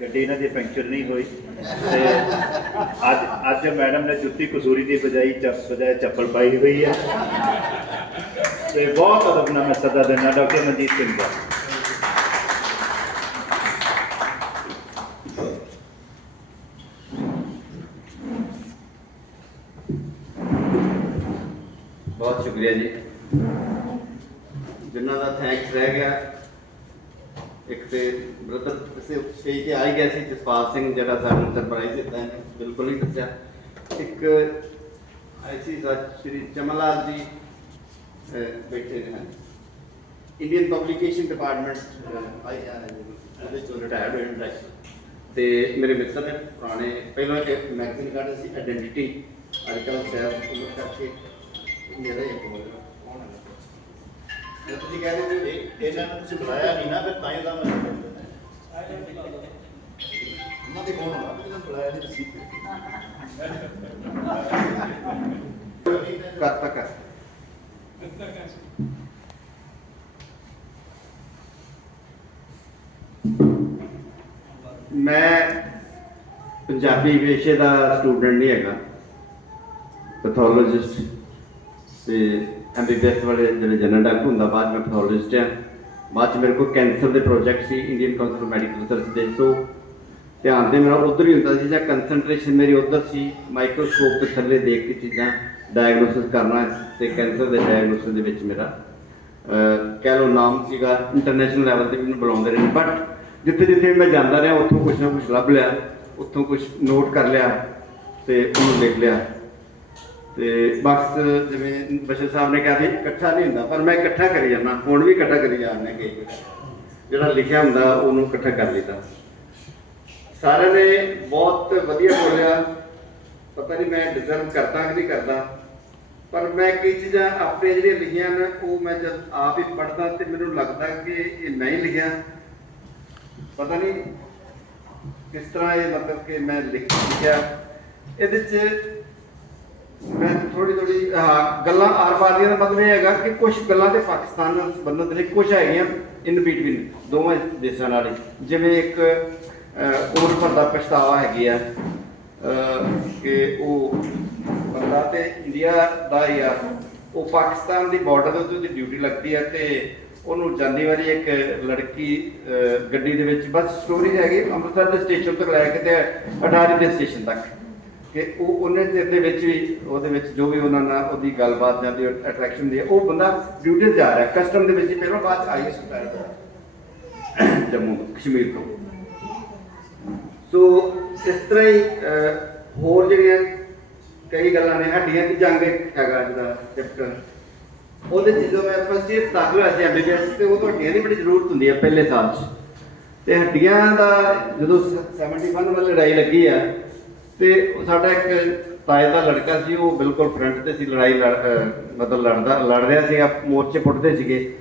ਗੱਡੀ ਇਹਨਾਂ ਦੀ ਪੈਂਚਰ ਨਹੀਂ ਹੋਈ ਤੇ ਅੱਜ ਅੱਜ ਮੈਡਮ ਨੇ ਜੁੱਤੀ ਕਸੂਰੀ ਦੀ ਬਜਾਈ ਚੱਪ, ਬਜਾਏ ਚੱਪਲ ਪਾਈ ਹੋਈ ਹੈ। ਤੇ ਬਹੁਤ ਅਦਬ ਮੈਂ ਸਦਾ ਦੇਣਾ ਡਾਕਟਰ ਮਨਜੀਤ ਸਿੰਘ ਦਾ। ਬਹੁਤ ਸ਼ੁਕਰੀਆ ਜੀ। ਜਿਨ੍ਹਾਂ ਦਾ ਥੈਂਕਸ ਰਹਿ ਗਿਆ, ਇੱਕ ਤੇ ਬ੍ਰਦਰ ਸਟੇਜ ਤੇ ਆ ਹੀ ਗਿਆ ਸੀ, ਜਸਪਾਲ ਸਿੰਘ ਜਿਹੜਾ ਸਾਨੂੰ ਸਰਪ੍ਰਾਈਜ਼ ਦਿੱਤਾ ਇਹਨੇ, ਬਿਲਕੁਲ ਨਹੀਂ ਦੱਸਿਆ। ਇੱਕ ਆਈਸੀ ਸ੍ਰੀ ਚਮਲਾਲ ਜੀ ਬੈਠੇ ਨੇ। ਇੰਡੀਅਨ ਪਬਲਿਕੇਸ਼ਨ ਡਿਪਾਰਟਮੈਂਟ ਆਈ ਉਹਦੇ ਚੋਂ ਰਿਟਾਇਰਡ ਹੋਏ ਨੇ ਤੇ ਮੇਰੇ ਮਿੱਤਰ ਨੇ, ਪੁਰਾਣੇ, ਪਹਿਲਾਂ ਇੱਕ ਮੈਗਜ਼ੀਨ ਕੱਢਦੇ ਸੀ ਆਇਡੈਂਟੀਟੀ ਅੱਜ ਕੱਲ੍ਹ ਉਮਰ ਕਰਕੇ ਮੇਰਾ ਹੀ ਕੋਲ ਕੌਣ ਹੈ ਤੁਸੀਂ ਕਹਿੰਦੇ ਇਹਨਾਂ ਨੂੰ ਤੁਸੀਂ ਬੁਲਾਇਆ ਨਹੀਂ ਨਾ, ਫਿਰ ਤਾਂ ਹੀ ਤਾਂ ਮੈਂ ਉਹਨਾਂ ਦੇ ਬੁਲਾਇਆ ਨਹੀਂ ਤੱਕ ਮੈਂ ਪੰਜਾਬੀ ਵਿਸ਼ੇ ਦਾ ਸਟੂਡੈਂਟ ਨਹੀਂ ਹੈਗਾ। ਪੈਥੋਲੋਜਿਸਟ ਤੇ ਐਮਬੀਬੀਐਸ ਵਾਲੇ ਜਿਹੜੇ ਜਨਰਲ ਡਾਕਟਰ ਹੁੰਦਾ ਬਾਅਦ ਮੈਂ ਪੈਥੋਲੋਜਿਸਟ ਆ। ਬਾਅਦ ਚ ਮੇਰੇ ਕੋਲ ਕੈਂਸਰ ਦੇ ਪ੍ਰੋਜੈਕਟ ਸੀ ਇੰਡੀਅਨ ਕਾਉਂਸਲ ਮੈਡੀਕਲ ਰਿਸਰਚ ਦੇ। ਸੋ ਧਿਆਨ ਤੇ ਮੇਰਾ ਉਧਰ ਹੀ ਹੁੰਦਾ ਸੀ, ਜਾਂ ਕਨਸੈਂਟਰੇਸ਼ਨ ਮੇਰੀ ਉਧਰ ਸੀ। ਮਾਈਕਰੋਸਕੋਪ ਦੇ ਥੱਲੇ ਦੇਖ ਕੇ ਚੀਜ਼ਾਂ ਡਾਇਗਨੋਸਿਸ ਕਰਨਾ, ਤੇ ਕੈਂਸਰ ਦੇ ਡਾਇਗਨੋਸਿਸ ਦੇ ਵਿੱਚ ਮੇਰਾ ਕਹਿ ਲਓ ਨਾਮ ਸੀਗਾ ਇੰਟਰਨੈਸ਼ਨਲ ਲੈਵਲ ਤੇ ਮੈਨੂੰ ਬੁਲਾਉਂਦੇ ਰਹੇ। ਬਟ ਜਿੱਥੇ ਜਿੱਥੇ ਮੈਂ ਜਾਂਦਾ ਰਿਹਾ, ਉੱਥੋਂ ਕੁਝ ਨਾ ਕੁਝ ਲੱਭ ਲਿਆ, ਉੱਥੋਂ ਕੁਝ ਨੋਟ ਕਰ ਲਿਆ, ਤੇ ਉਹਨੂੰ ਲਿਖ ਲਿਆ। ਤੇ ਬਕਸ ਜਿਵੇਂ ਬਸ਼ਰ ਸਾਹਿਬ ਨੇ ਕਿਹਾ ਸੀ, ਇਕੱਠਾ ਨਹੀਂ ਹੁੰਦਾ, ਪਰ ਮੈਂ ਇਕੱਠਾ ਕਰੀ ਜਾਂਦਾ, ਹੁਣ ਵੀ ਇਕੱਠਾ ਕਰੀ ਜਾਂਦਾ ਕਈ ਜਿਹੜਾ ਲਿਖਿਆ ਹੁੰਦਾ, ਉਹਨੂੰ ਇਕੱਠਾ ਕਰ ਲਈਦਾ। ਸਾਰਿਆਂ ਨੇ ਬਹੁਤ ਵਧੀਆ ਬੋਲਿਆ। ਪਤਾ ਨਹੀਂ ਮੈਂ ਡਿਜ਼ਰਵ ਕਰਦਾ ਕਿ ਨਹੀਂ ਕਰਦਾ, ਪਰ ਮੈਂ ਕਈ ਚੀਜ਼ਾਂ ਆਪਣੇ ਜਿਹੜੀਆਂ ਲਿਖੀਆਂ ਨੇ, ਉਹ ਮੈਂ ਜਦ ਆਪ ਹੀ ਪੜ੍ਹਦਾ ਤੇ ਮੈਨੂੰ ਲੱਗਦਾ ਕਿ ਇਹ ਨਹੀਂ ਲਿਖਿਆ। ਪਤਾ ਨਹੀਂ ਕਿਸ ਤਰ੍ਹਾਂ ਇਹ ਮਤਲਬ ਕਿ ਮੈਂ ਲਿਖ, ਲਿਖਿਆ। ਇਹਦੇ 'ਚ ਮੈਂ ਥੋੜੀ ਥੋੜੀ ਗੱਲਾਂ ਆਰ ਪਾਰ ਦੀਆਂ ਦਾ ਮਤਲਬ ਇਹ ਹੈਗਾ ਕਿ ਕੁਝ ਗੱਲਾਂ ਤੇ ਪਾਕਿਸਤਾਨ ਨਾਲ ਸੰਬੰਧਿਤ ਨੇ ਕੁਝ ਹੈਗੀਆਂ ਇਨ ਬਿਟਵੀਨ ਦੋਵਾਂ ਦੇਸ਼ਾਂ ਨਾਲ ਜਿਵੇਂ ਇੱਕ ਅਹ, ਉਮਰ ਭਰ ਦਾ ਪਛਤਾਵਾ ਹੈਗੀ ਆ ਕਿ ਉਹ ਬੰਦਾ ਤੇ ਇੰਡੀਆ ਦਾ ਹੀ ਆ ਉਹ ਪਾਕਿਸਤਾਨ ਦੀ ਬਾਰਡਰ ਦੇ ਉੱਤੇ ਉਹਦੀ ਡਿਊਟੀ ਲੱਗਦੀ ਆ ਤੇ ਉਹਨੂੰ ਜਾਂਦੀ ਵਾਰੀ ਇੱਕ ਲੜਕੀ ਗੱਡੀ ਦੇ ਵਿੱਚ ਬਸ ਸਟੋਰੀ ਹੈਗੀ ਅੰਮ੍ਰਿਤਸਰ ਦੇ ਸਟੇਸ਼ਨ ਤੱਕ ਲੈ ਕੇ ਤੇ ਅਟਾਰੀ ਦੇ ਸਟੇਸ਼ਨ ਤੱਕ। ਕਿ ਉਹ ਉਹਨੇ ਚਿਰ ਦੇ ਵਿੱਚ ਵੀ, ਉਹਦੇ ਵਿੱਚ ਜੋ ਵੀ ਉਹਨਾਂ ਨਾਲ ਉਹਦੀ ਗੱਲਬਾਤ ਜਾਂ ਅਟਰੈਕਸ਼ਨ ਦੀ ਉਹ ਬੰਦਾ ਡਿਊਟੀ ਜਾ ਰਿਹਾ ਕਸਟਮ ਦੇ ਵਿੱਚ ਪਹਿਲਾਂ ਬਾਅਦ ਆਈ ਸਪੈਰ ਜੰਮੂ, ਕਸ਼ਮੀਰ ਤੋਂ। ਸੋ ਇਸ ਤਰ੍ਹਾਂ ਹੀ ਹੋਰ ਜਿਹੜੀਆਂ ਕਈ ਗੱਲਾਂ ਨੇ, ਹੱਡੀਆਂ ਦੀ ਜੰਗ ਹੈਗਾ ਜਿਹਦਾ ਚੈਪਟਰ ਉਹਦੇ ਚ ਜਦੋਂ ਮੈਂ ਫਸਟ ਇਅਰ ਦਾਖਲ ਹੋਇਆ ਸੀ ਐਮਬੀਬੀਐਸ ਤੇ ਉਹ ਤੋਂ ਦੀ ਬੜੀ ਜ਼ਰੂਰਤ ਹੁੰਦੀ ਹੈ, ਪਹਿਲੇ ਸਾਲ 'ਚ। ਤੇ ਹੱਡੀਆਂ ਦਾ ਜਦੋਂ 71 ਵਾਲੀ ਲੜਾਈ ਲੱਗੀ ਆ ਤੇ ਸਾਡਾ ਇੱਕ ਤਾਏ ਦਾ ਲੜਕਾ ਸੀ ਉਹ ਬਿਲਕੁਲ ਫਰੰਟ ਤੇ ਸੀ ਲੜਾਈ ਲੜ ਮਤਲਬ ਲੜਦਾ ਲੜ ਰਿਹਾ ਸੀਗਾ ਮੋਰਚੇ ਪੁੱਟਦੇ ਸੀਗੇ।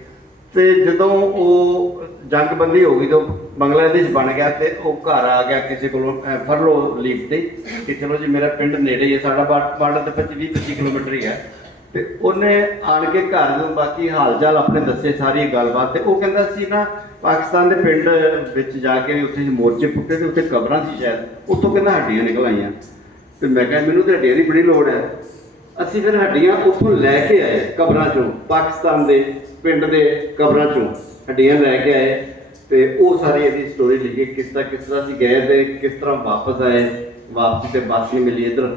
ਤੇ ਜਦੋਂ ਉਹ ਜੰਗਬੰਦੀ ਹੋ ਗਈ ਤਾਂ ਬੰਗਲਾਦੇਸ਼ ਬਣ ਗਿਆ ਤੇ ਉਹ ਘਰ ਆ ਗਿਆ ਕਿਸੇ ਕੋਲੋਂ ਅਹ, ਫਰਲੋ ਲੀਵ ਤੇ। ਕਿ ਚਲੋ ਜੀ ਮੇਰਾ ਪਿੰਡ ਨੇੜੇ ਹੀ ਹੈ ਸਾਡਾ ਬਾਰਡਰ ਦੇ 25 25 ਕਿਲੋਮੀਟਰ ਹੀ ਹੈ। ਤੇ ਉਹਨੇ ਆਣ ਕੇ ਘਰ ਨੂੰ ਬਾਕੀ ਹਾਲ ਚਾਲ ਆਪਣੇ ਦੱਸੇ ਸਾਰੀ ਗੱਲਬਾਤ ਤੇ ਉਹ ਕਹਿੰਦਾ ਸੀ ਨਾ, ਪਾਕਿਸਤਾਨ ਦੇ ਪਿੰਡ ਵਿੱਚ ਜਾ ਕੇ ਉੱਥੇ ਮੋਰਚੇ ਪੁੱਟੇ ਤੇ ਉੱਥੇ ਕਬਰਾਂ ਸੀ ਸ਼ਾਇਦ, ਉੱਥੋਂ ਕਹਿੰਦਾ ਹੱਡੀਆਂ ਨਿਕਲ ਆਈਆਂ। ਤੇ ਮੈਂ ਕਿਹਾ, ਮੈਨੂੰ ਤੇ ਹੱਡੀਆਂ ਦੀ ਬੜੀ ਲੋੜ ਹੈ। ਅਸੀਂ ਫਿਰ ਹੱਡੀਆਂ ਉੱਥੋਂ ਲੈ ਕੇ ਆਏ ਕਬਰਾਂ ਚੋਂ, ਪਾਕਿਸਤਾਨ ਦੇ ਪਿੰਡ ਦੇ ਕਬਰਾਂ ਚੋਂ ਹੱਡੀਆਂ ਲੈ ਕੇ ਆਏ ਤੇ ਉਹ ਸਾਰੀ ਇਹਦੀ ਸਟੋਰੀ ਲਿਖੀ, ਕਿਸ ਤਰ੍ਹਾਂ ਕਿਸ ਤਰ੍ਹਾਂ ਅਸੀਂ ਗਏ ਤੇ ਕਿਸ ਤਰ੍ਹਾਂ ਵਾਪਸ ਆਏ, ਵਾਪਸੀ ਤੇ ਬੱਸ ਮਿਲੀ ਇਧਰ।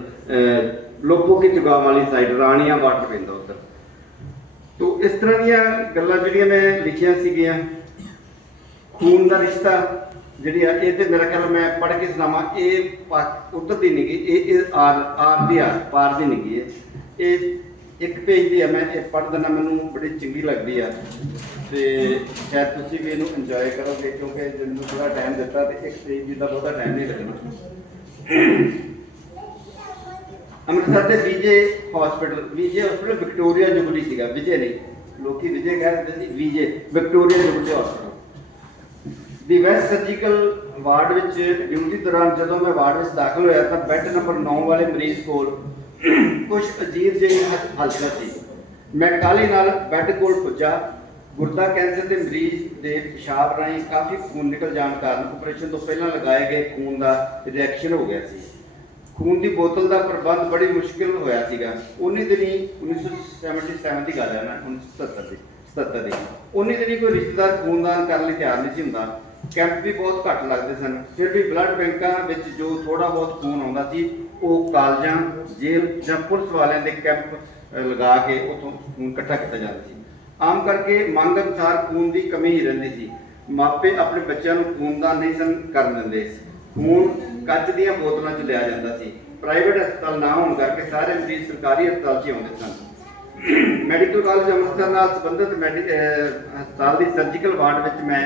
ਲੋਪੋ ਕੀ ਚੁਗਾਮ ਵਾਲੀ ਸਾਈਡ ਰਾਣੀਆਂ ਵਾਟਰ ਪੈਂਦਾ ਉੱਧਰ। ਤੋ ਇਸ ਤਰ੍ਹਾਂ ਦੀਆਂ ਗੱਲਾਂ ਜਿਹੜੀਆਂ ਮੈਂ ਲਿਖੀਆਂ ਸੀਗੀਆਂ, ਖੂਨ ਦਾ ਰਿਸ਼ਤਾ ਜਿਹੜੀ ਆ, ਇਹ ਤੇ ਮੇਰਾ ਖਿਆਲ ਮੈਂ ਪੜ੍ਹ ਕੇ ਸੁਣਾਵਾਂ, ਇਹ ਉੱਧਰ ਦੀ ਨਹੀਂ ਗਈ ਇਹ ਇਹ ਆਰ ਆਰ ਦੀ ਆ, ਪਾਰ ਦੀ ਨਹੀਂ ਗਈ ਇਹ ਇੱਕ ਪੇਜ ਦੀ ਆ, ਮੈਂ ਇਹ ਪੜ੍ਹ ਦਿੰਦਾ, ਮੈਨੂੰ ਬੜੀ ਚੰਗੀ ਲੱਗਦੀ ਆ। ਤੇ ਸ਼ਾਇਦ ਤੁਸੀਂ ਵੀ ਇਹਨੂੰ ਇੰਜੋਏ ਕਰੋਗੇ, ਕਿਉਂਕਿ ਜੇ ਮੈਨੂੰ ਥੋੜਾ ਟਾਈਮ ਦਿੱਤਾ ਤੇ ਇੱਕ ਪੇਜ ਦੀ ਦਾ ਬਹੁਤਾ ਟਾਈਮ ਨਹੀਂ ਲੱਗਣਾ। ਅੰਮ੍ਰਿਤਸਰ ਦੇ V J hospital V J hospital Victoria Jubilee ਸੀਗਾ, ਵਿਜੇ ਨਹੀਂ, ਲੋਕੀ ਵਿਜੇ ਕਹਿੰਦੇ ਸੀ V J Victoria Jubilee hospital ਦੀ ਵੈਸਟ ਸਰਜੀਕਲ ਵਾਰਡ ਵਿੱਚ ਡਿਊਟੀ ਦੌਰਾਨ ਜਦੋਂ ਮੈਂ ਵਾਰਡ ਵਿੱਚ ਦਾਖਲ ਹੋਇਆ ਤਾਂ ਬੈੱਡ ਨੰਬਰ 9 ਵਾਲੇ ਮਰੀਜ਼ ਕੋਲ ਕੁਝ ਅਜੀਬ ਜਿਹੀ ਹਾਲਤ ਸੀ। ਮੈਂ ਕਾਹਲੀ ਨਾਲ ਬੈੱਡ ਕੋਲ ਪੁੱਜਾ, ਗੁਰਦਾ ਕੈਂਸਰ ਦੇ ਮਰੀਜ਼ ਦੇ ਪਿਸ਼ਾਬ ਰਾਹੀਂ ਕਾਫੀ ਖੂਨ ਨਿਕਲ ਜਾਣ ਕਾਰਨ ਆਪਰੇਸ਼ਨ ਤੋਂ ਪਹਿਲਾਂ ਲਗਾਏ ਗਏ ਖੂਨ ਦਾ ਰਿਐਕਸ਼ਨ ਹੋ ਗਿਆ ਸੀ। ਖੂਨ ਦੀ ਬੋਤਲ ਦਾ ਪ੍ਰਬੰਧ ਬੜੀ ਮੁਸ਼ਕਿਲ ਹੋਇਆ ਸੀਗਾ। ਉਨੀ ਦਿਨੀ 1977 ਦੀ ਗੱਲ ਹੈ ਨਾ 1977 ਦੀ 77 ਦੀ। ਉਨੀ ਦਿਨੀ ਕੋਈ ਰਿਸ਼ਤੇਦਾਰ ਖੂਨਦਾਨ ਕਰਨ ਲਈ ਤਿਆਰ ਨਹੀਂ ਸੀ ਹੁੰਦਾ, ਕੈਂਪ ਵੀ ਬਹੁਤ ਘੱਟ ਲੱਗਦੇ ਸਨ। ਫਿਰ ਵੀ ਬਲੱਡ ਬੈਂਕਾਂ ਵਿੱਚ ਜੋ ਥੋੜਾ ਬਹੁਤ ਖੂਨ ਆਉਂਦਾ ਸੀ, ਉਹ ਕਾਲਜਾਂ, ਜੇਲ੍ਹ ਜਾਂ ਪੁਲਿਸ ਵਾਲਿਆਂ ਦੇ ਕੈਂਪ ਲਗਾ ਕੇ ਉਥੋਂ ਖੂਨ ਇਕੱਠਾ ਕੀਤਾ ਜਾਂਦਾ ਸੀ। ਆਮ ਕਰਕੇ ਮੰਗ ਅਨੁਸਾਰ ਖੂਨ ਦੀ ਕਮੀ ਹੀ ਰਹਿੰਦੀ ਸੀ। ਮਾਪੇ ਆਪਣੇ ਬੱਚਿਆਂ ਨੂੰ ਖੂਨਦਾਨ ਨਹੀਂ ਸਨ ਕਰਨ ਦਿੰਦੇ। ਸੀ ਖੂਨ ਕੱਚ ਦੀਆਂ ਬੋਤਲਾਂ 'ਚ ਲਿਆ ਜਾਂਦਾ ਸੀ। ਪ੍ਰਾਈਵੇਟ ਹਸਪਤਾਲ ਨਾ ਹੋਣ ਕਰਕੇ ਸਾਰੇ ਮਰੀਜ਼ ਸਰਕਾਰੀ ਹਸਪਤਾਲ 'ਚ ਹੀ ਆਉਂਦੇ ਸਨ। ਮੈਡੀਕਲ ਕਾਲਜ ਅੰਮ੍ਰਿਤਸਰ ਨਾਲ ਸੰਬੰਧਿਤ ਮੈਡੀ ਹਸਪਤਾਲ ਦੀ ਸਰਜੀਕਲ ਵਾਰਡ ਵਿੱਚ ਮੈਂ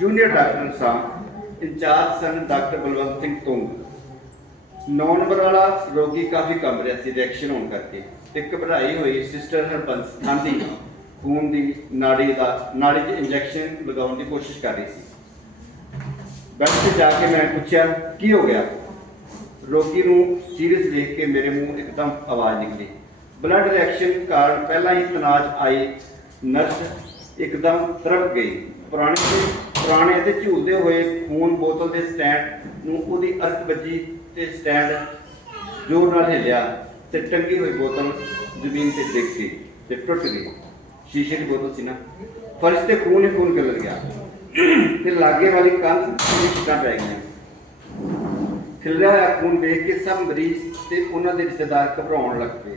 ਜੂਨੀਅਰ ਡਾਕਟਰ ਸਾਂ। ਇੰਚਾਰਜ ਸਨ ਡਾਕਟਰ ਬਲਵੰਤ ਸਿੰਘ ਤੁੰਗ ਨੌ ਨੰਬਰ ਵਾਲਾ ਰੋਗੀ ਕਾਫੀ ਕੰਬ ਰਿਹਾ ਸੀ ਰਿਐਕਸ਼ਨ ਹੋਣ ਕਰਕੇ। ਤੇ ਘਬਰਾਈ ਹੋਈ ਸਿਸਟਰ ਹਰਬੰਸ ਗਾਂਧੀ ਖੂਨ ਦੀ ਨਾੜੀ ਦਾ ਨਾੜੀ 'ਚ ਇੰਜੈਕਸ਼ਨ ਲਗਾਉਣ ਦੀ ਕੋਸ਼ਿਸ਼ ਕਰ ਰਹੀ ਸੀ। ਬੈੱਡ ਤੇ ਜਾ ਕੇ ਮੈਂ ਪੁੱਛਿਆ, ਕੀ ਹੋ ਗਿਆ? ਰੋਗੀ ਨੂੰ ਸੀਰੀਅਸ ਦੇਖ ਕੇ ਮੇਰੇ ਮੂੰਹ ਇੱਕਦਮ ਆਵਾਜ਼ ਨਿਕਲੀ। ਬਲੱਡ ਰਿਐਕਸ਼ਨ ਕਾਰਨ ਪਹਿਲਾਂ ਹੀ ਤਨਾਜ ਆਈ ਨਰਸ ਇੱਕਦਮ ਤਰਪ ਗਈ। ਪੁਰਾਣੇ ਤੇ ਪੁਰਾਣੇ ਤੇ ਝੂਲਦੇ ਹੋਏ ਖੂਨ ਬੋਤਲ ਦੇ ਸਟੈਂਡ ਨੂੰ ਉਹਦੀ ਅਰਥ ਵੱਜੀ ਤੇ ਸਟੈਂਡ ਜ਼ੋਰ ਨਾਲ ਹਿੱਲਿਆ ਤੇ ਟੰਗੀ ਹੋਈ ਬੋਤਲ ਜ਼ਮੀਨ ਤੇ ਡਿੱਗ ਗਈ ਤੇ ਟੁੱਟ ਗਈ। ਸ਼ੀਸ਼ੇ ਦੀ ਬੋਤਲ ਸੀ ਨਾ। ਫਰਸ਼ ਤੇ ਖੂਨ ਹੀ ਖੂਨ ਗਲਰ ਗਿਆ। ਤੇ ਲਾਗੇ ਵਾਲੀ ਕੰਧ ਤੇ ਪੈ ਗਈਆਂ। ਖਿਲਰਿਆ ਹੋਇਆ ਖੂਨ ਵੇਖ ਕੇ ਸਭ ਮਰੀਜ਼ ਤੇ ਉਹਨਾਂ ਦੇ ਰਿਸ਼ਤੇਦਾਰ ਘਬਰਾਉਣ ਲੱਗ ਪਏ।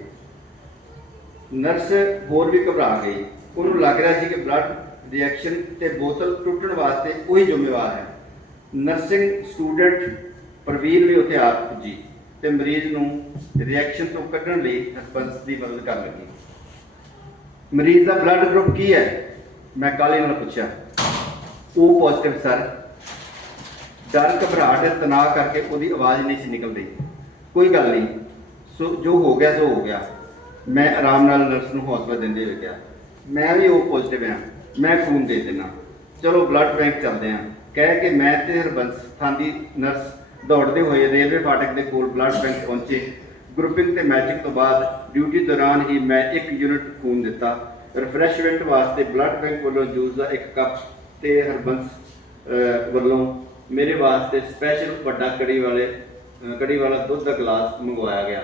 ਨਰਸ ਹੋਰ ਵੀ ਘਬਰਾ ਗਈ। ਉਹਨੂੰ ਲੱਗ ਰਿਹਾ ਸੀ ਕਿ ਬਲੱਡ ਰਿਐਕਸ਼ਨ ਤੇ ਬੋਤਲ ਟੁੱਟਣ ਵਾਸਤੇ ਉਹੀ ਜ਼ਿੰਮੇਵਾਰ ਹੈ। ਨਰਸਿੰਗ ਸਟੂਡੈਂਟ ਪ੍ਰਵੀਨ ਵੀ ਉੱਥੇ ਆ ਪੁੱਜੀ ਤੇ ਮਰੀਜ਼ ਨੂੰ ਰਿਐਕਸ਼ਨ ਤੋਂ ਕੱਢਣ ਲਈ ਹਸਪਤਾਲ ਦੀ ਮਦਦ ਕਰਨ ਲੱਗੀ। ਮਰੀਜ਼ ਦਾ ਬਲੱਡ ਗਰੁੱਪ ਕੀ ਹੈ? ਮੈਂ ਕਾਲੇ ਨਾਲ ਪੁੱਛਿਆ। ਉਹ ਪੋਜ਼ਿਟਿਵ ਸਰ, ਡਰ, ਘਬਰਾਹਟ ਤਣਾਅ ਕਰਕੇ ਉਹਦੀ ਆਵਾਜ਼ ਨਹੀਂ ਸੀ ਨਿਕਲਦੀ। ਕੋਈ ਗੱਲ ਨਹੀਂ। ਸੋ, ਜੋ ਹੋ ਗਿਆ, ਸੋ ਹੋ ਗਿਆ। ਮੈਂ ਆਰਾਮ ਨਾਲ ਨਰਸ ਨੂੰ ਹੌਸਲਾ ਦਿੰਦੇ ਹੋਏ ਕਿਹਾ। ਮੈਂ ਵੀ ਉਹ ਪੋਜ਼ਿਟਿਵ ਹਾਂ। ਮੈਂ ਖੂਨ ਦੇ ਦੇਣਾ ਚਲੋ ਬਲੱਡ ਬੈਂਕ ਚੱਲਦੇ ਹਾਂ। ਕਹਿ ਕੇ ਮੈਂ ਤੇ ਹਰਬੰਸ ਥਾਂ ਦੀ ਨਰਸ ਦੌੜਦੇ ਹੋਏ ਰੇਲਵੇ ਫਾਟਕ ਦੇ ਕੋਲ ਬਲੱਡ ਬੈਂਕ ਪਹੁੰਚੇ। ਗਰੁੱਪਿੰਗ ਤੇ ਮੈਚਿੰਗ ਤੋਂ ਬਾਅਦ ਡਿਊਟੀ ਦੌਰਾਨ ਹੀ ਮੈਂ ਇੱਕ ਯੂਨਿਟ ਖੂਨ ਦਿੱਤਾ। ਰਿਫਰੈਸ਼ਮੈਂਟ ਵਾਸਤੇ ਬਲੱਡ ਬੈਂਕ ਵੱਲੋਂ ਜੂਸ ਦਾ ਇੱਕ ਕੱਪ ਤੇ ਹਰਬੰਸ ਵੱਲੋਂ ਮੇਰੇ ਵਾਸਤੇ ਸਪੈਸ਼ਲ ਵੱਡਾ ਕੜੀ ਵਾਲੇ ਕੜੀ ਵਾਲਾ ਦੁੱਧ ਦਾ ਗਲਾਸ ਮੰਗਵਾਇਆ ਗਿਆ।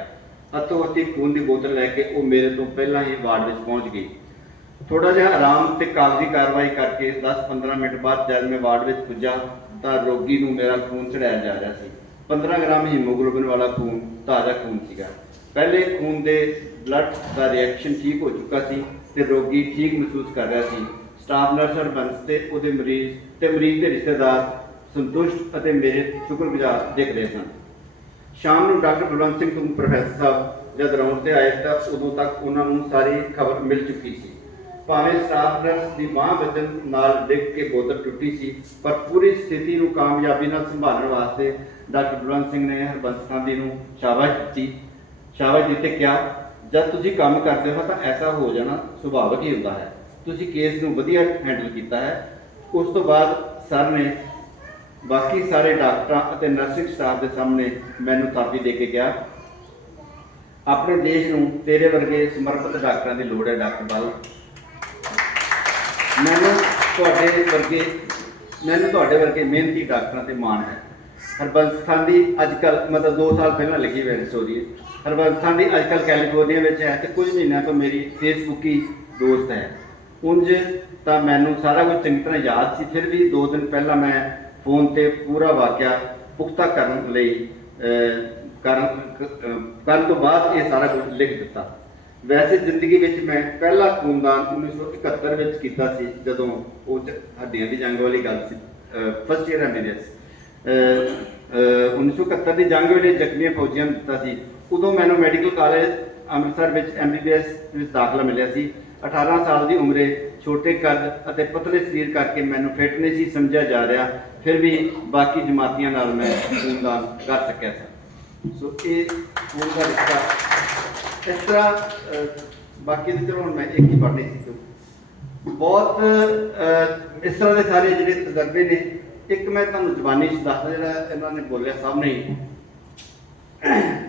ਹੱਥੋਂ ਹੱਥੀ ਖੂਨ ਦੀ ਬੋਤਲ ਲੈ ਕੇ ਉਹ ਮੇਰੇ ਤੋਂ ਪਹਿਲਾਂ ਹੀ ਵਾਰਡ ਵਿੱਚ ਪਹੁੰਚ ਗਈ। ਥੋੜਾ ਜਿਹਾ ਆਰਾਮ ਤੇ ਕਾਗਜ਼ੀ ਕਾਰਵਾਈ ਕਰਕੇ 10-15 ਮਿੰਟ ਬਾਅਦ ਜਦ ਮੈਂ ਵਾਰਡ ਵਿੱਚ ਪੁੱਜਾ ਤਾਂ ਰੋਗੀ ਨੂੰ ਮੇਰਾ ਖੂਨ ਚੜਾਇਆ ਜਾ ਰਿਹਾ ਸੀ। 15 ਗ੍ਰਾਮ ਹੀਮੋਗਲੋਬਿਨ ਵਾਲਾ ਖੂਨ, ਤਾਜ਼ਾ ਖੂਨ ਸੀਗਾ। ਪਹਿਲੇ ਖੂਨ ਦੇ ਬਲੱਡ ਦਾ ਰਿਐਕਸ਼ਨ ਠੀਕ ਹੋ ਚੁੱਕਾ ਸੀ ਤੇ ਰੋਗੀ ਠੀਕ ਮਹਿਸੂਸ ਕਰ ਰਿਹਾ ਸੀ। ਸਟਾਫ ਨਰਸ ਹਰਬੰਸ ਤੇ ਉਹਦੇ ਮਰੀਜ਼ ਤੇ ਮਰੀਜ਼ ਦੇ ਰਿਸ਼ਤੇਦਾਰ ਸੰਤੁਸ਼ਟ ਅਤੇ ਮੇਰੇ ਸ਼ੁਕਰਗੁਜ਼ਾਰ ਦਿਖ ਰਹੇ ਸਨ। ਸ਼ਾਮ ਨੂੰ ਡਾਕਟਰ ਬਲਵੰਤ ਸਿੰਘ ਤੋਂ ਪ੍ਰੋਫੈਸਰ ਸਾਹਿਬ ਜਦ ਰਾਉਂਡ ਤੇ ਆਏ ਤਾਂ ਉਦੋਂ ਤੱਕ ਉਹਨਾਂ ਨੂੰ ਸਾਰੀ ਖਬਰ ਮਿਲ ਚੁੱਕੀ ਸੀ। ਭਾਵੇਂ ਸਟਾਫ ਨਰਸ ਦੀ ਬਾਂਹ ਵੱਜਣ ਨਾਲ ਡਿੱਗ ਕੇ ਬੋਤਲ ਟੁੱਟੀ ਸੀ, ਪਰ ਪੂਰੀ ਸਥਿਤੀ ਨੂੰ ਕਾਮਯਾਬੀ ਨਾਲ ਸੰਭਾਲਣ ਵਾਸਤੇ ਡਾਕਟਰ ਬਲਵੰਤ ਸਿੰਘ ਨੇ ਹਰਬੰਸ ਖਾਂਦੀ ਨੂੰ ਸ਼ਾਬਾਸ਼ ਦਿੱਤੀ। ਸ਼ਾਬਾਸ਼ ਦਿੱਤੇ ਕਿਹਾ ਜਦ ਤੁਸੀਂ ਕੰਮ ਕਰਦੇ ਹੋ ਤਾਂ ਐਸਾ ਹੋ ਜਾਣਾ ਸੁਭਾਵਿਕ ਹੀ ਹੁੰਦਾ ਹੈ। ਤੁਸੀਂ ਕੇਸ ਨੂੰ ਵਧੀਆ ਹੈਂਡਲ ਕੀਤਾ ਹੈ। ਉਸ ਤੋਂ ਬਾਅਦ ਸਰ ਨੇ ਬਾਕੀ ਸਾਰੇ ਡਾਕਟਰਾਂ ਅਤੇ ਨਰਸਿੰਗ ਸਟਾਫ ਦੇ ਸਾਹਮਣੇ ਮੈਨੂੰ ਥਾਪੀ ਦੇ ਕੇ ਕਿਹਾ, ਆਪਣੇ ਦੇਸ਼ ਨੂੰ ਤੇਰੇ ਵਰਗੇ ਸਮਰਪਿਤ ਡਾਕਟਰਾਂ ਦੀ ਲੋੜ ਹੈ, ਡਾਕਟਰ ਬਲ ਮੈਨੂੰ ਤੁਹਾਡੇ ਵਰਗੇ, ਮੈਨੂੰ ਤੁਹਾਡੇ ਵਰਗੇ ਮਿਹਨਤੀ ਡਾਕਟਰਾਂ ਤੇ ਮਾਣ ਹੈ। ਹਰਬੰਸ ਖਾਨ ਦੀ ਅੱਜ ਕੱਲ ਮਤਲਬ 2 ਸਾਲ ਪਹਿਲਾਂ ਲਿਖੀ ਹੋਈ ਸਟੋਰੀ ਹੈ ਹਰਬੰਸ ਖਾਨ ਦੀ ਅੱਜ ਕੱਲ ਕੈਲੀਫੋਰਨੀਆ ਵਿੱਚ ਹੈ ਤੇ ਕੁਝ ਮਹੀਨਿਆਂ ਤੋਂ ਮੇਰੀ ਫੇਸਬੁੱਕੀ ਦੋਸਤ ਹੈ। ਉਂਝ ਤਾਂ ਮੈਨੂੰ ਸਾਰਾ ਕੁਝ ਚੰਗੀ ਤਰ੍ਹਾਂ ਯਾਦ ਸੀ, ਫਿਰ ਵੀ 2 ਦਿਨ ਪਹਿਲਾਂ ਮੈਂ ਫੋਨ ਤੇ ਪੂਰਾ ਵਾਕਿਆ ਪੁਖਤਾ ਕਰਨ ਲਈ ਕਰਨ ਕਰਨ ਤੋਂ ਬਾਅਦ ਇਹ ਸਾਰਾ ਕੁਝ ਲਿਖ ਦਿੱਤਾ। ਵੈਸੇ ਜ਼ਿੰਦਗੀ ਵਿੱਚ ਮੈਂ ਪਹਿਲਾ ਖੂਨਦਾਨ 1971 ਵਿੱਚ ਕੀਤਾ ਸੀ, ਜਦੋਂ ਉਹ ਚ- ਹੱਡੀਆਂ ਦੀ ਜੰਗ ਵਾਲੀ ਗੱਲ ਸੀ ਫਸਟ ਈਅਰ ਐਮਬੀਬੀਐਸ 1971 ਦੀ ਜੰਗ ਵੇਲੇ ਜ਼ਖ਼ਮੀ ਫੌਜੀਆਂ ਨੂੰ ਦਿੱਤਾ ਸੀ। ਉਦੋਂ ਮੈਨੂੰ ਮੈਡੀਕਲ ਕਾਲਜ ਅੰਮ੍ਰਿਤਸਰ ਵਿੱਚ ਐਮਬੀਬੀਐਸ ਵਿੱਚ ਦਾਖਲਾ ਮਿਲਿਆ ਸੀ। 18 ਸਾਲ ਦੀ ਉਮਰੇ ਛੋਟੇ ਕੱਦ ਅਤੇ ਪਤਲੇ ਸਰੀਰ ਕਰਕੇ ਮੈਨੂੰ ਫਿੱਟ ਨਹੀਂ ਸਮਝਿਆ ਜਾ ਰਿਹਾ, ਫਿਰ ਵੀ ਬਾਕੀ ਜਮਾਤੀਆਂ ਨਾਲ ਮੈਂ ਖੂਨਦਾਨ ਕਰ ਸਕਿਆ ਸਾਂ। ਸੋ ਇਹ ਖੂਨ ਦਾ ਰਿਸ਼ਤਾ ਇਸ ਤਰ੍ਹਾਂ ਬਾਕੀ ਦੇ ਚਲੋ ਹੁਣ ਮੈਂ ਇੱਕ ਹੀ ਪੜ੍ਹਨੀ ਸੀ ਬਹੁਤ ਇਸ ਤਰ੍ਹਾਂ ਦੇ ਸਾਰੇ ਜਿਹੜੇ ਤਜਰਬੇ ਨੇ, ਇੱਕ ਮੈਂ ਤੁਹਾਨੂੰ ਜ਼ਬਾਨੀ ਚ ਦੱਸਦਾ ਜਿਹੜਾ ਇਹਨਾਂ ਨੇ ਬੋਲਿਆ ਸਾਹਮਣੇ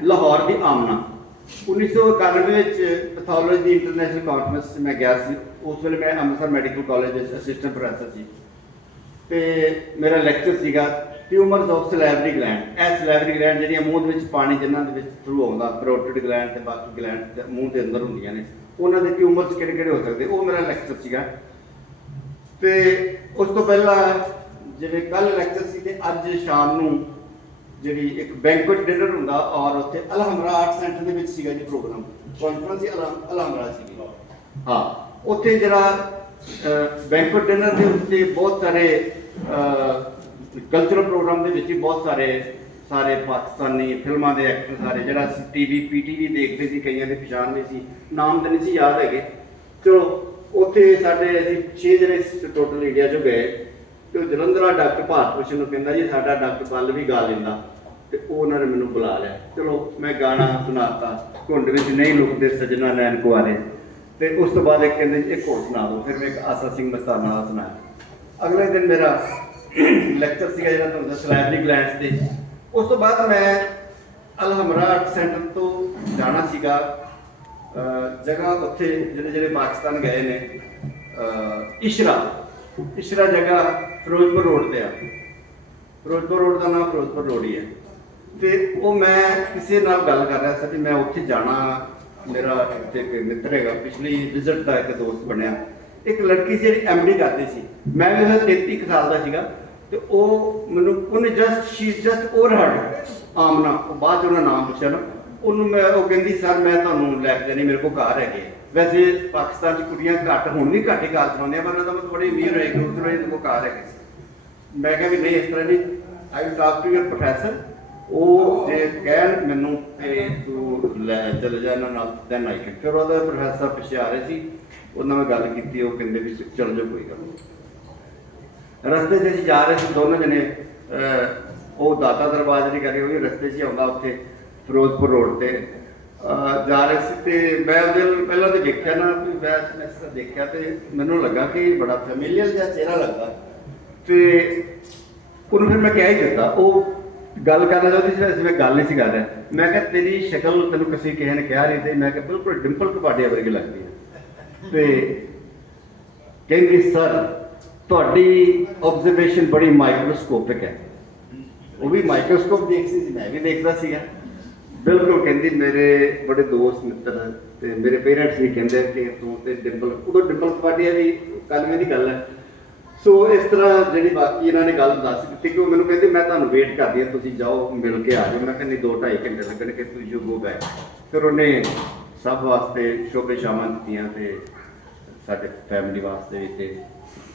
ਲਾਹੌਰ ਦੀ ਆਮਨਾ। 1991 ਵਿੱਚ ਪੈਥੋਲੋਜੀ ਦੀ ਇੰਟਰਨੈਸ਼ਨਲ ਕਾਨਫਰੰਸ 'ਚ ਮੈਂ ਗਿਆ ਸੀ। ਉਸ ਵੇਲੇ ਮੈਂ ਅੰਮ੍ਰਿਤਸਰ ਮੈਡੀਕਲ ਕਾਲਜ ਵਿੱਚ ਅਸਿਸਟੈਂਟ ਪ੍ਰੋਫੈਸਰ ਸੀ। ਤੇ ਮੇਰਾ ਲੈਕਚਰ ਸੀਗਾ ਟਿਊਮਰਸ ਆਫ ਸਲੈਵਰੀ ਗਲੈਂਡ ਇਹ ਸਲੈਵਰੀ ਗਲੈਂਡ ਜਿਹੜੀਆਂ ਮੂੰਹ ਦੇ ਵਿੱਚ ਪਾਣੀ ਜਿਨ੍ਹਾਂ ਦੇ ਵਿੱਚ ਥਰੂ ਆਉਂਦਾ ਕਰੋਟਿਡ ਗਲੈਂਡ ਤੇ ਬਾਕੀ ਗਲੈਂਡ ਮੂੰਹ ਦੇ ਅੰਦਰ ਹੁੰਦੀਆਂ ਨੇ। ਉਹਨਾਂ ਦੇ ਟਿਊਮਰਸ ਕਿਹੜੇ ਕਿਹੜੇ ਹੋ ਸਕਦੇ? ਉਹ ਮੇਰਾ ਲੈਕਚਰ ਸੀਗਾ। ਤੇ ਉਸ ਤੋਂ ਪਹਿਲਾਂ ਜਿਵੇਂ ਕੱਲ ਲੈਕਚਰ ਸੀ ਤੇ ਅੱਜ ਸ਼ਾਮ ਨੂੰ ਜਿਹੜੀ ਇੱਕ ਬੈਂਕੁਏਟ ਡਿਨਰ ਹੁੰਦਾ ਔਰ ਉੱਥੇ ਅਲਹਮਰਾ ਆਰਟ ਸੈਂਟਰ ਦੇ ਵਿੱਚ ਸੀਗਾ ਜੀ ਪ੍ਰੋਗਰਾਮ ਕਾਨਫਰੰਸ ਸੀ ਅਲਹਮ- ਅਲਹਮਰਾ ਸੀ ਹਾਂ, ਉੱਥੇ ਜਿਹੜਾ ਬੈਂਕੁਏਟ ਡਿਨਰ ਦੇ ਉੱਤੇ ਬਹੁਤ ਸਾਰੇ ਕਲਚਰਲ ਪ੍ਰੋਗਰਾਮ ਦੇ ਵਿੱਚ ਹੀ ਬਹੁਤ ਸਾਰੇ ਸਾਰੇ ਪਾਕਿਸਤਾਨੀ ਫਿਲਮਾਂ ਦੇ ਐਕਟਰ ਸਾਰੇ ਜਿਹੜਾ ਟੀਵੀ ਪੀਟੀਵੀ ਦੇਖਦੇ ਸੀ, ਕਈਆਂ ਦੇ ਪਛਾਣਦੇ ਸੀ, ਨਾਮ ਤਾਂ ਨਹੀਂ ਸੀ ਯਾਦ ਹੈਗੇ। ਚਲੋ, ਉੱਥੇ ਸਾਡੇ ਅਸੀਂ 6 ਜਿਹੜੇ ਟੋਟਲ ਇੰਡੀਆ ਚੋਂ ਗਏ ਤੇ ਉਹ ਜਲੰਧਰ ਡਾਕਟਰ ਭਾਰਤ ਭੂਸ਼ਣ ਨੂੰ ਕਹਿੰਦਾ ਜੀ, ਸਾਡਾ ਡਾਕਟਰ ਪੱਲ ਵੀ ਗਾ ਲੈਂਦਾ ਤੇ ਉਹ ਉਹਨਾਂ ਨੇ ਮੈਨੂੰ ਬੁਲਾ ਲਿਆ। ਚਲੋ, ਮੈਂ ਗਾਣਾ ਸੁਣਾਤਾ। ਘੁੰਡ ਵਿੱਚ ਨਹੀਂ ਲੁਕਦੇ ਸਜਣਾ ਨੈਣ ਕੁਆਰੇ। ਤੇ ਉਸ ਤੋਂ ਬਾਅਦ ਇੱਕ ਕਹਿੰਦੇ ਜੀ ਇੱਕ ਹੋਰ ਸੁਣਾ ਦਿਓ। ਫਿਰ ਮੈਂ ਇੱਕ ਆਸਾ ਸਿੰਘ ਮਸਤਾਨਾ ਦਾ ਸੁਣਾਇਆ। ਅਗਲੇ ਦਿਨ ਮੇਰਾ ਲੈਕਚਰ ਸੀਗਾ ਜਿਹੜਾ ਤੁਹਾਨੂੰ ਦੱਸਿਆ ਸਲੈਬਰੀ ਗਲੈਂਡਸ ਤੇ। ਉਸ ਤੋਂ ਬਾਅਦ ਮੈਂ ਅਲਹਮਰਾ ਆਰਟ ਸੈਂਟਰ ਤੋਂ ਜਾਣਾ ਸੀਗਾ। ਜਗ੍ਹਾ ਉੱਥੇ ਜਿਹੜੇ ਜਿਹੜੇ ਪਾਕਿਸਤਾਨ ਗਏ ਨੇ ਇਸ਼ਰਾ। ਇਸ਼ਰਾ ਜਗ੍ਹਾ ਫਿਰੋਜ਼ਪੁਰ ਰੋਡ ਤੇ ਆ। ਫਿਰੋਜ਼ਪੁਰ ਰੋਡ ਦਾ ਨਾਮ ਫਿਰੋਜ਼ਪੁਰ ਰੋਡ ਹੀ ਹੈ ਤੇ ਉਹ ਮੈਂ ਕਿਸੇ ਨਾਲ ਗੱਲ ਕਰ ਰਿਹਾ ਸੀ ਕਿ ਮੈਂ ਉੱਥੇ ਜਾਣਾ ਮੇਰਾ ਇੱਥੇ ਇੱਕ ਮਿੱਤਰ ਹੈਗਾ, ਪਿਛਲੀ ਵਿਜ਼ਿਟ ਦਾ ਇੱਕ ਦੋਸਤ ਬਣਿਆ। ਇੱਕ ਲੜਕੀ ਸੀ ਜਿਹੜੀ ਐਮਡੀ ਕਰਦੀ ਸੀ। ਮੈਂ ਵੀ ਉਹ 33 ਕੁ ਸਾਲ ਦਾ ਸੀਗਾ ਤੇ ਉਹ ਮੈਨੂੰ, ਉਹਨੇ just she just overheard Amna ਉਹ ਬਾਅਦ 'ਚ ਉਹਨਾਂ ਨਾਮ ਪੁੱਛਿਆ ਨਾ। ਉਹਨੂੰ ਮੈਂ, ਉਹ ਕਹਿੰਦੀ, ਸਰ, ਮੈਂ ਤੁਹਾਨੂੰ ਲੈ ਕੇ ਜਾਣੀ, ਮੇਰੇ ਕੋਲ ਘਰ ਹੈਗੇ ਵੈਸੇ ਪਾਕਿਸਤਾਨ 'ਚ ਕੁੜੀਆਂ ਘੱਟ, ਹੁਣ ਵੀ ਘੱਟ ਹੀ ਕਾਰ ਚਲਾਉਂਦੀਆਂ ਪਰ ਉਹਨਾਂ ਦਾ ਮਤਲਬ ਬੜੀ ਅਮੀਰ ਹੋਏਗੀ ਉਸ ਤਰ੍ਹਾਂ ਇਹਦੇ ਕੋਲ ਘਰ ਹੈਗੇ ਮੈਂ ਕਿਹਾ ਵੀ ਨਹੀਂ, ਇਸ ਤਰ੍ਹਾਂ ਨਹੀਂ। I will talk to your professor ਉਹ ਜੇ ਕਹਿਣ ਮੈਨੂੰ ਕਿ ਤੂੰ ਲੈ ਚੱਲ ਜਾ ਇਹਨਾਂ ਨਾਲ ਦੈਨ ਆਈ ਕੈਨ ਫਿਰ ਉਹਦਾ ਪ੍ਰੋਫੈਸਰ ਪਿੱਛੇ ਆ ਰਹੇ ਸੀ ਉਹਨਾਂ ਨਾਲ ਗੱਲ ਕੀਤੀ, ਉਹ ਕਹਿੰਦੇ ਵੀ ਚੱਲ ਜਾ ਕੋਈ ਗੱਲ ਨਹੀਂ। ਰਸਤੇ 'ਚ ਅਸੀਂ ਜਾ ਰਹੇ ਸੀ, ਦੋਨੋਂ ਜਣੇ ਉਹ ਦਾਤਾ ਦਰਬਾਰ ਜਿਹੜੀ ਕਰੀ ਉਹ ਵੀ ਰਸਤੇ 'ਚ ਆਉਂਦਾ ਉੱਥੇ, ਫਿਰੋਜ਼ਪੁਰ ਰੋਡ ਤੇ। ਜਾ ਰਹੇ ਸੀ ਤੇ ਮੈਂ ਉਹਦੇ ਵੱਲ ਪਹਿਲਾਂ ਤੇ ਦੇਖਿਆ ਨਾ, ਵੀ ਮੈਂ ਮੈਂ ਦੇਖਿਆ ਤੇ ਮੈਨੂੰ ਲੱਗਾ ਕਿ ਬੜਾ ਫੈਮੀਲੀਅਰ ਜਿਹਾ ਚਿਹਰਾ ਲੱਗਾ ਤੇ ਉਹਨੂੰ ਫਿਰ ਮੈਂ ਕਹਿ ਹੀ ਦਿੱਤਾ, ਉਹ ਗੱਲ ਕਰਨਾ ਚਾਹੁੰਦੀ ਸੀ ਵੈਸੇ ਮੈਂ ਗੱਲ ਨਹੀਂ ਸੀ ਕਰ ਰਿਹਾ ਮੈਂ ਕਿਹਾ, ਤੇਰੀ ਸ਼ਕਲ ਤੈਨੂੰ ਕਿਸੇ ਕਿਸੇ ਨੇ ਕਿਹਾ ਰਹੀ ਤੇ ਮੈਂ ਕਿਹਾ, ਬਿਲਕੁਲ ਡਿੰਪਲ ਕਪਾਡੀਆ ਵਰਗੀ ਲੱਗਦੀ ਹੈ ਤੇ ਕਹਿੰਦੀ, ਸਰ, ਤੁਹਾਡੀ ਆਬਜ਼ਰਵੇਸ਼ਨ ਬੜੀ ਮਾਈਕਰੋਸਕੋਪਿਕ ਹੈ। ਉਹ ਵੀ ਮਾਈਕਰੋਸਕੋਪ ਦੇਖਦੀ ਸੀ, ਮੈਂ ਵੀ ਦੇਖਦਾ ਸੀਗਾ। ਬਿਲਕੁਲ ਕਹਿੰਦੀ, ਮੇਰੇ ਬੜੇ ਦੋਸਤ ਮਿੱਤਰ ਤੇ ਮੇਰੇ ਪੇਰੈਂਟਸ ਵੀ ਕਹਿੰਦੇ ਕਿ ਤੂੰ ਤੇ ਡਿੰਪਲ, ਉਦੋਂ ਡਿੰਪਲ ਕਪਾਡੀਆ ਵੀ ਕੱਲ੍ਹ ਦੀ ਗੱਲ ਹੈ। ਸੋ ਇਸ ਤਰ੍ਹਾਂ ਜਿਹੜੀ ਬਾਕੀ ਇਹਨਾਂ ਨੇ ਗੱਲ ਦੱਸ ਦਿੱਤੀ ਕਿ ਉਹ ਮੈਨੂੰ ਕਹਿੰਦੇ, ਮੈਂ ਤੁਹਾਨੂੰ ਵੇਟ ਕਰਦੀ ਹਾਂ, ਤੁਸੀਂ ਜਾਓ, ਮਿਲ ਕੇ ਆ ਜਾਓ। ਮੈਂ ਕਹਿੰਦੀ 2 2.5 ਘੰਟੇ ਲੱਗਣਗੇ ਤੁਸੀਂ ਯੂ ਗੋ ਬੈਕ ਫਿਰ ਉਹਨੇ ਸਭ ਵਾਸਤੇ ਸ਼ੋਭੇ ਸ਼ਾਮਾਂ ਦਿੱਤੀਆਂ ਤੇ ਸਾਡੇ ਫੈਮਿਲੀ ਵਾਸਤੇ ਵੀ ਤੇ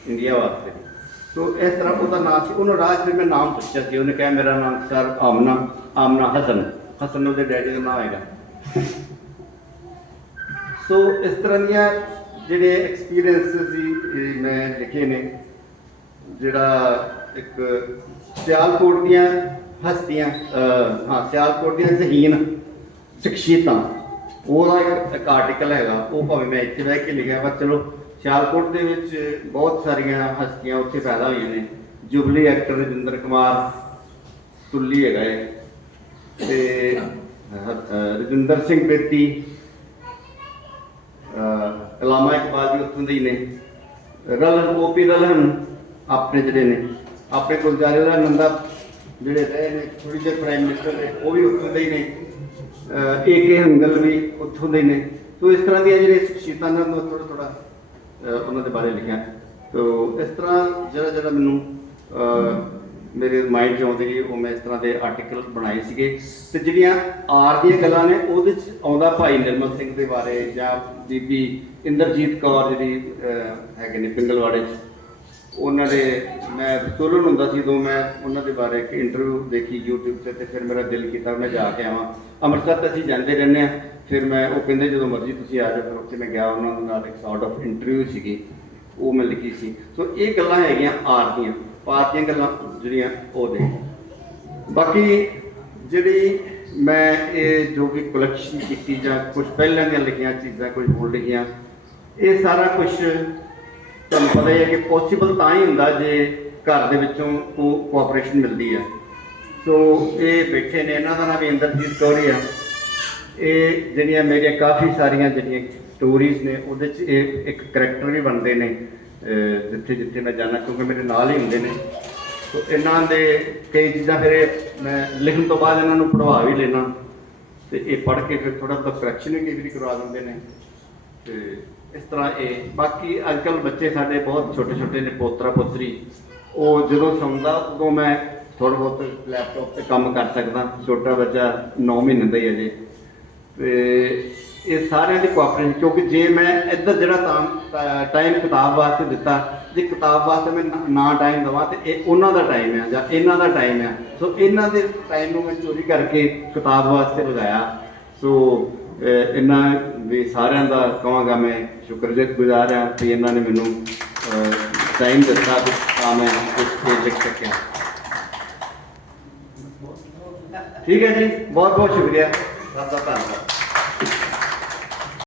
ਇੰਡੀਆ ਵਾਸਤੇ ਵੀ। ਸੋ ਇਸ ਤਰ੍ਹਾਂ ਉਹਦਾ ਨਾਮ ਸੀ। ਉਹਨੂੰ ਰਾਜ ਫਿਰ ਮੈਂ ਨਾਮ ਪੁੱਛਿਆ ਸੀ। ਉਹਨੇ ਕਿਹਾ, ਮੇਰਾ ਨਾਮ ਸਰ ਆਮਨਾ ਆਮਨਾ ਹਸਨ। ਹਸਨ ਉਹਦੇ ਡੈਡੀ ਦਾ ਨਾਮ ਹੈਗਾ। ਸੋ ਇਸ ਤਰ੍ਹਾਂ ਦੀਆਂ ਜਿਹੜੇ ਐਕਸਪੀਰੀਅੰਸ ਸੀ, ਇਹ ਮੈਂ ਲਿਖੇ ਨੇ। ਜਿਹੜਾ ਇੱਕ ਸਿਆਲਕੋਟ ਦੀਆਂ ਹਸਤੀਆਂ ਹਾਂ ਸਿਆਲਕੋਟ ਦੀਆਂ ਜ਼ਹੀਨ ਸ਼ਖਸੀਅਤਾਂ, ਉਹਦਾ ਇੱਕ- ਆਰਟੀਕਲ ਹੈਗਾ, ਉਹ ਭਾਵੇਂ ਮੈਂ ਇੱਥੇ ਬਹਿ ਕੇ ਲਿਖਿਆ, ਪਰ ਚਲੋ ਸਿਆਲਕੋਟ ਦੇ ਵਿੱਚ ਬਹੁਤ ਸਾਰੀਆਂ ਹਸਤੀਆਂ ਉੱਥੇ ਪੈਦਾ ਹੋਈਆਂ ਨੇ। ਜੁਬਲੀ ਐਕਟਰ ਰਜਿੰਦਰ ਕੁਮਾਰ ਤੁੱਲੀ ਹੈਗਾ ਹੈ ਤੇ ਰਜਿੰਦਰ ਸਿੰਘ ਬੇਦੀ, ਅਹ ਅਲਾਮਾ ਇਕਬਾਲ ਵੀ ਉੱਥੋਂ ਦੇ ਹੀ ਨੇ। ਰਲਨ ਓਪੀ ਰਲਨ ਆਪਣੇ ਜਿਹੜੇ ਨੇ, ਆਪਣੇ ਗੁਲਜ਼ਾਰੇ ਦਾ ਨੰਦਾ ਜਿਹੜੇ ਰਹੇ ਨੇ ਥੋੜੀ ਦੇਰ ਪ੍ਰਾਈਮ ਮਿਨਿਸਟਰ ਨੇ, ਉਹ ਵੀ ਉੱਥੋਂ ਦੇ ਹੀ ਨੇ ਏ ਕੇ ਹੰਗਲ ਵੀ ਉੱਥੋਂ ਦੇ ਨੇ। ਸੋ ਇਸ ਤਰ੍ਹਾਂ ਦੀਆਂ ਜਿਹੜੇ ਸ਼ਖਸੀਅਤਾਂ ਨਾਲ ਉਹਨਾਂ ਥੋੜਾ ਥੋੜਾ ਉਹਨਾਂ ਦੇ ਬਾਰੇ ਲਿਖਿਆ। ਤੋ ਇਸ ਤਰ੍ਹਾਂ ਜਿਹੜਾ ਜਿਹੜਾ ਮੈਨੂੰ ਮੇਰੇ ਮਾਈਂਡ 'ਚ ਆਉਂਦੇ ਸੀ ਉਹ ਮੈਂ ਇਸ ਤਰ੍ਹਾਂ ਦੇ ਆਰਟੀਕਲ ਬਣਾਏ ਸੀਗੇ। ਤੇ ਜਿਹੜੀਆਂ ਆਰ ਦੀਆਂ ਗੱਲਾਂ ਨੇ, ਉਹਦੇ 'ਚ ਆਉਂਦਾ ਭਾਈ ਨਿਰਮਲ ਸਿੰਘ ਦੇ ਬਾਰੇ ਜਾਂ ਬੀਬੀ ਇੰਦਰਜੀਤ ਕੌਰ ਜਿਹੜੀ ਹੈਗੇ ਨੇ, ਪਿੰਗਲਵਾੜੇ 'ਚ। ਉਹਨਾਂ ਦੇ, ਮੈਂ ਸੋਲਨ ਹੁੰਦਾ ਸੀ ਉਦੋਂ ਮੈਂ ਉਹਨਾਂ ਦੇ ਬਾਰੇ ਇੱਕ ਇੰਟਰਵਿਊ ਦੇਖੀ YouTube ਤੇ ਤੇ ਫਿਰ ਮੇਰਾ ਦਿਲ ਕੀਤਾ ਮੈਂ ਜਾ ਕੇ ਆਵਾਂ। ਅੰਮ੍ਰਿਤਸਰ ਤਾਂ ਅਸੀਂ ਜਾਂਦੇ ਰਹਿੰਦੇ ਆ ਫਿਰ ਮੈਂ ਉਹ ਕਹਿੰਦੇ ਜਦੋਂ ਮਰਜ਼ੀ ਤੁਸੀਂ ਆ ਜਾਓ, ਫਿਰ ਉੱਥੇ ਮੈਂ ਗਿਆ, ਉਹਨਾਂ ਦੇ ਨਾਲ ਇੱਕ ਸੌਰਟ ਆਫ ਇੰਟਰਵਿਊ ਸੀਗੀ। ਉਹ ਮੈਂ ਲਿਖੀ ਸੀ। ਸੋ ਇਹ ਗੱਲਾਂ ਹੈਗੀਆਂ ਆਰ ਦੀਆਂ ਪਾਰ ਦੀਆਂ ਗੱਲਾਂ ਜਿਹੜੀਆਂ ਉਹ ਨੇ। ਬਾਕੀ ਜਿਹੜੀ ਮੈਂ ਇਹ ਜੋ ਕਿ ਕਲੈਕਸ਼ਨ ਕੀਤੀ ਜਾਂ ਕੁਝ ਪਹਿਲਾਂ ਦੀਆਂ ਲਿਖੀਆਂ ਚੀਜ਼ਾਂ ਕੁਝ ਹੋਰ ਲਿਖੀਆਂ, ਇਹ ਸਾਰਾ ਕੁਝ ਤੁਹਾਨੂੰ ਪਤਾ ਹੀ ਹੈ ਕਿ ਪੋਸੀਬਲ ਤਾਂ ਹੀ ਹੁੰਦਾ ਜੇ ਘਰ ਦੇ ਵਿੱਚੋਂ ਕੋ ਕੋਆਪਰੇਸ਼ਨ ਮਿਲਦੀ ਹੈ। ਸੋ ਇਹ ਬੈਠੇ ਨੇ, ਇਹਨਾਂ ਦਾ ਨਾਮ ਇੰਦਰਜੀਤ ਕੌਰੀ ਆ। ਇਹ ਜਿਹੜੀਆਂ ਮੇਰੀਆਂ ਕਾਫੀ ਸਾਰੀਆਂ ਜਿਹੜੀਆਂ ਸਟੋਰੀਜ਼ ਨੇ, ਉਹਦੇ 'ਚ ਇਹ ਇੱਕ ਕਰੈਕਟਰ ਵੀ ਬਣਦੇ ਨੇ ਜਿੱਥੇ ਜਿੱਥੇ ਮੈਂ ਜਾਣਾ ਕਿਉਂਕਿ ਮੇਰੇ ਨਾਲ ਹੀ ਹੁੰਦੇ ਨੇ। ਸੋ ਇਹਨਾਂ ਦੇ ਕਈ ਚੀਜ਼ਾਂ ਫਿਰ ਮੈਂ ਲਿਖਣ ਤੋਂ ਬਾਅਦ ਇਹਨਾਂ ਨੂੰ ਪੜਵਾ ਵੀ ਲੈਣਾ ਤੇ ਇਹ ਪੜ੍ਹ ਕੇ ਫਿਰ ਥੋੜਾ ਬਹੁਤ ਕਰੈਕਸ਼ਨ ਵੀ ਕਈ ਵਾਰੀ ਕਰਵਾ ਦਿੰਦੇ ਨੇ। ਤੇ ਇਸ ਤਰ੍ਹਾਂ ਇਹ। ਬਾਕੀ ਅੱਜ ਕੱਲ ਬੱਚੇ ਸਾਡੇ ਬਹੁਤ ਛੋਟੇ ਛੋਟੇ ਨੇ, ਪੋਤਰਾ, ਪੁੱਤਰੀ। ਉਹ ਜਦੋਂ ਸੌਂਦਾ, ਉਦੋਂ ਮੈਂ ਥੋੜਾ ਬਹੁਤ ਲੈਪਟਾਪ ਤੇ ਕੰਮ ਕਰ ਸਕਦਾ। ਛੋਟਾ ਬੱਚਾ 9 ਮਹੀਨੇ ਦਾ ਹੀ ਹੈ ਅਜੇ। ਤੇ ਇਹ ਸਾਰਿਆਂ ਦੀ ਕੋਆਪਰੇਸ਼ਨ ਕਿਉਂਕਿ ਜੇ ਮੈਂ ਇੱਧਰ ਜਿਹੜਾ ਟਾਈਮ ਕਿਤਾਬ ਵਾਸਤੇ ਦਿੱਤਾ, ਜੇ ਕਿਤਾਬ ਵਾਸਤੇ ਮੈਂ ਨਾ- ਟਾਈਮ ਦਵਾਂ, ਤੇ ਇਹ ਉਹਨਾਂ ਦਾ ਟਾਈਮ ਆ, ਜਾਂ ਇਹਨਾਂ ਦਾ ਟਾਈਮ ਆ। ਸੋ ਇਹਨਾਂ ਦੇ ਟਾਈਮ ਨੂੰ ਮੈਂ ਚੋਰੀ ਕਰਕੇ ਕਿਤਾਬ ਵਾਸਤੇ ਲਗਾਇਆ। ਸੋ ਇਹਨਾਂ ਵੀ ਸਾਰਿਆਂ ਦਾ ਕਹਾਂਗਾ ਮੈਂ ਸ਼ੁਕਰਗੁਜ਼ਾਰ ਹਾਂ ਕਿ ਇਹਨਾਂ ਨੇ ਮੈਨੂੰ ਟਾਈਮ ਦਿੱਤਾ ਕਿ ਤਾਂ ਮੈਂ ਕੁਝ ਇਹ ਲਿਖ ਸਕਿਆ ਠੀਕ ਹੈ ਜੀ ਬਹੁਤ ਬਹੁਤ ਸ਼ੁਕਰੀਆ। ਸਭ ਦਾ ਧੰਨਵਾਦ।